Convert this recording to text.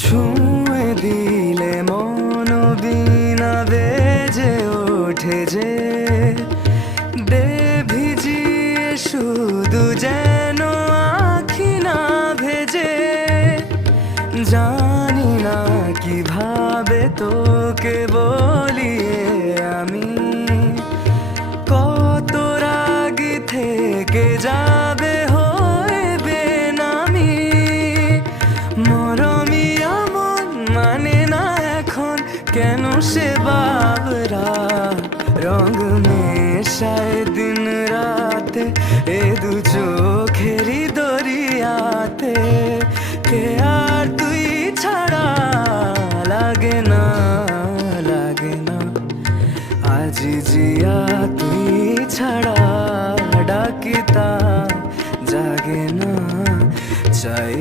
ছুঁয়ে দিলে মন বিনা বেজে ওঠে যে দে ভিজিয়ে শুধু যেন আখি না ভেজে। জানি না কিভাবে তোকে বলিয়ে আমি কত রাগি থেকে যাবে হয়ে বেনামি। মরমি আমন মানে না এখন কেন সে বাবরা রঙ মেশায় দিন রাতে এ দু চোখেরই দরিয়াতে। কে আর তুই ছাড়া লাগে না লাগে না আজ জিয়া তুই ছাড়া ডাকিতা জাগে না চাই।